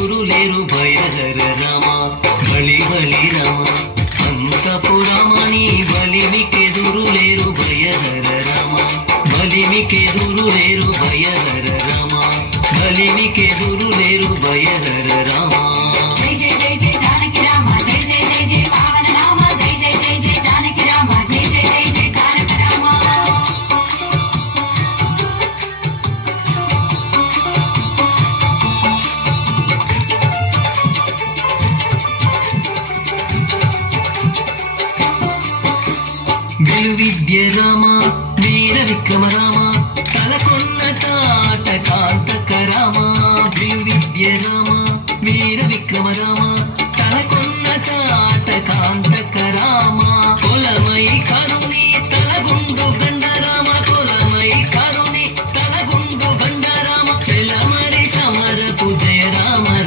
లేరు భయహర రామ బలి బలి రామ అంతపురామని బలిమికెదురు లేరు భయహర రామ బలిమికెదురు లేరు భయహర రామ బలిమికెదురు లేరు భయహర రామ జై జై జై జై జానకి రామ జై జై జై జై పావన రామ జై జై జై జై జానకి రామ జై జై జై జై తారక రామ విలువిద్య రామ వీర విక్రమ రామ తలకొన్న తాట కాంతక రామ విలువిద్య రామ వీర విక్రమ రామ